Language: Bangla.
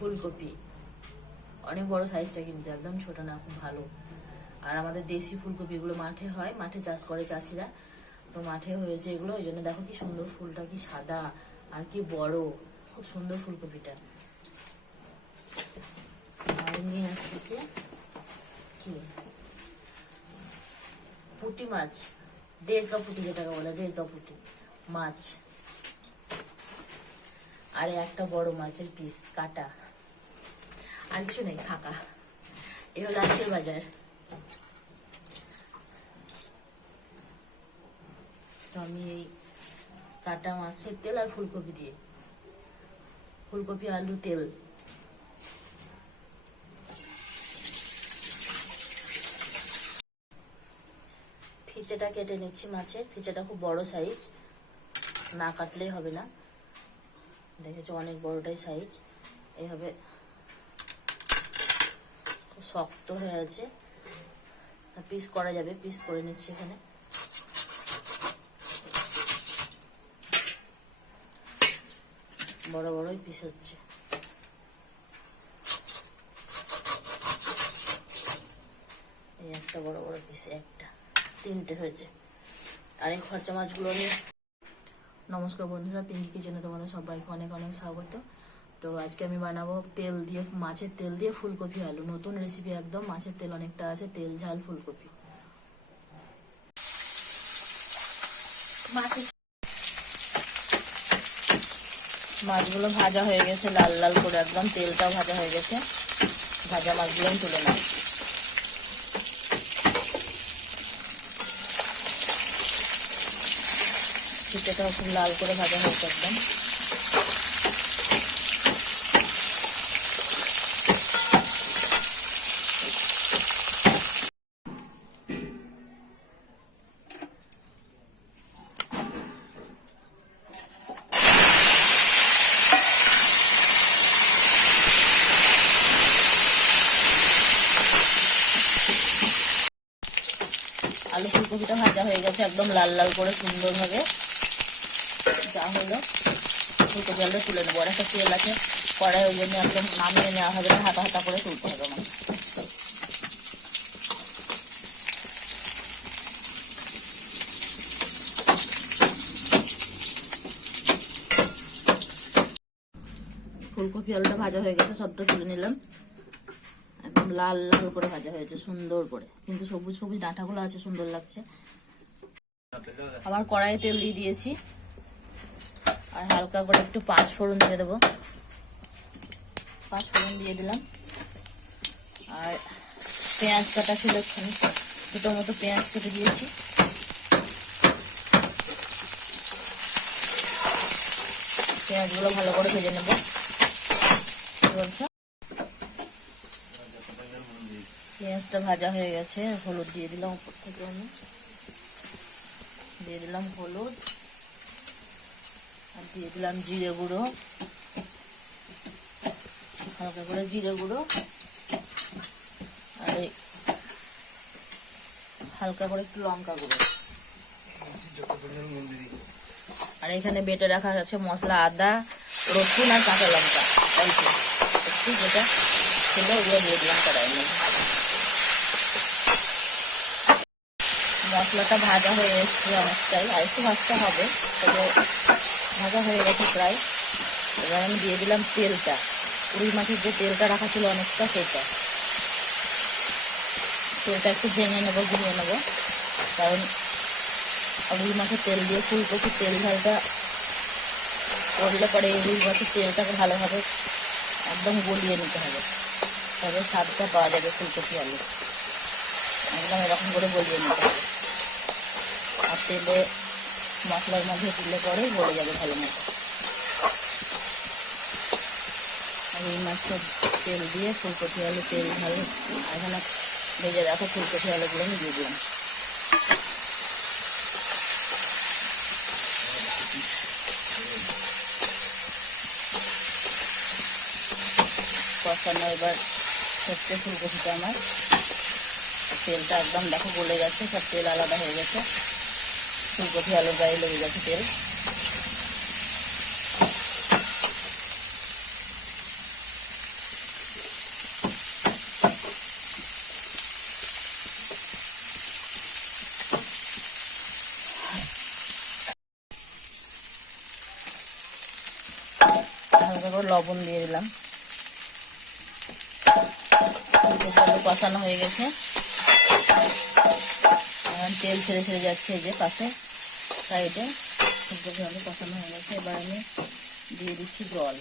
ফুলকপি। অনেক বড় সাইজটা কিন্তু, একদম ছোট না, খুব ভালো। আর আমাদের দেশি ফুলকপিগুলো মাঠে হয়, মাঠে চাষ করে চাষিরা। তো মাঠে হয়েছে এগুলো, ওই জন্য দেখো কি সুন্দর ফুলটা, কি সাদা আর কি বড়। খুব সুন্দর ফুলকপিটা। নিয়ে পুঁটি মাছ। দেড় কা পুঁটি যেটাকে বলে, দেড় কা পুঁটি। মাছ। আর একটা বড় মাছের পিস কাটা। আর কিছু নেই ফাঁকা। এ হলো আজকের বাজার। তো আমি এই কাটা মাছের তেল আর ফুলকপি দিয়ে। ফুলকপি, আলু, তেল। ফিচেটা কেটে নিচ্ছি মাছের। ফিচেটা খুব বড় সাইজ না কাটলেই হবে না। দেখেছ অনেক বড়টাই সাইজ এইভাবে শক্ত হয়ে আছে। পিস করা যাবে পিস করে নিচ্ছি এখানে। বড় বড়ই পিস হচ্ছে। এই একটা বড় বড় পিস একটা, তিনটে হয়েছে। আর এই খরচা মাছগুলো নিয়ে নমস্কার বন্ধুরা, পিঙ্কি কিচেনে তোমাদের সবাইকে অনেক অনেক স্বাগত। তো আজকে আমি বানাবো তেল দিয়ে, মাছের তেল দিয়ে ফুলকপি আলু। নতুন রেসিপি একদম, মাছের তেল অনেকটা আছে, তেল, ঝাল, ফুলকপি। মাছগুলো ভাজা হয়ে গেছে, লাল লাল করে একদম তেলটাও ভাজা হয়ে গেছে। ভাজা মাছগুলো আমি তুলে নেব। পিঠেটাও খুব লাল করে ভাজা হয়েছে একদম আলু ফুলকপিটা ভাজা হয়ে গেছে একদম লাল লাল করে সুন্দরভাবে। যা হলো ফুলকপি আলুটা তুলে নেব। আর একটা তেল আছে, কড়াই, ওই জন্য একদম নামিয়ে নেওয়া হবে না, হাতা হাতা করে তুলতে হবে আমার ফুলকপি, আলুটা ভাজা হয়ে গেছে, সবটা তুলে নিলাম। একদম লাল লাল করে ভাজা হয়েছে, সুন্দর করে। কিন্তু সবুজ সবুজ ডাঁটাগুলো আছে, সুন্দর লাগছে। আবার কড়াইয়ে তেল দিয়ে দিয়েছি। আর হালকা করে একটু পাঁচ ফোড়ন দিয়ে দেবো। পাঁচ ফোড়ন দিয়ে দিলাম। আর পেঁয়াজ কাটা ছিল দুটো মতো পেঁয়াজ কেটে দিয়েছি। পেঁয়াজগুলো ভালো করে ভেজে নেব। বলছো পেঁয়াজটা ভাজা হয়ে গেছে, হলুদ দিয়ে দিলাম উপর থেকে আমি। দিয়ে দিলাম হলুদ। আর দিয়ে দিলাম জিরে গুঁড়ো। হালকা করে জিরে গুঁড়ো। আর এই হালকা করে একটু লঙ্কা গুঁড়ো। আর এখানে বেটে রাখা আছে মশলা, আদা, রসুন আর কাঁচা লঙ্কা। একটু যেটা ছিল ওগুলো দিয়ে দিলাম কড়াইয়ের মধ্যে মশলাটা ভাজা হয়ে এসছে অনেকটাই আর একটু ভাজতে হবে। তবে ভাজা হয়ে গেছে প্রায়। এবার আমি দিয়ে দিলাম তেলটা। রুই মাছের যে তেলটা রাখা ছিল অনেকটা সেটা। তেলটা একটু ভেঙে নেব, ঘুরিয়ে নেব। কারণ রুই মাছের তেল দিয়ে ফুলকপি তেল ঝালটা করলে পরে এই রুই মাছের তেলটাকে ভালোভাবে একদম গলিয়ে নিতে হবে। তবে স্বাদটা পাওয়া যাবে ফুলকপি আলু একদম এরকম করে গলিয়ে নিতে হবে। আর তেলে মশলার মধ্যে দিলে পরে গলে যাবে ভালো মতো। এই মাছের তেল দিয়ে ফুলকপি আলু তেল ভালো এখানে ভেজে রাখো ফুলকপি আলুগুলো আমি দিয়ে দিলাম। কষানো এবার হচ্ছে ফুলকপিটা আমার। তেলটা একদম দেখো গলে গেছে, সব তেল আলাদা হয়ে গেছে। ফুলকপি আলু গায়ে লেগে গেছে তেল। লবণ দিয়ে দিলাম। ফুলকপি কষানো হয়ে গেছে। তেল ছেড়ে ছেড়ে যাচ্ছে এই যে পাশে। সাইডে ফুলকপি আলু কষানো হয়ে গেছে। এবার আমি দিয়ে দিচ্ছি জল।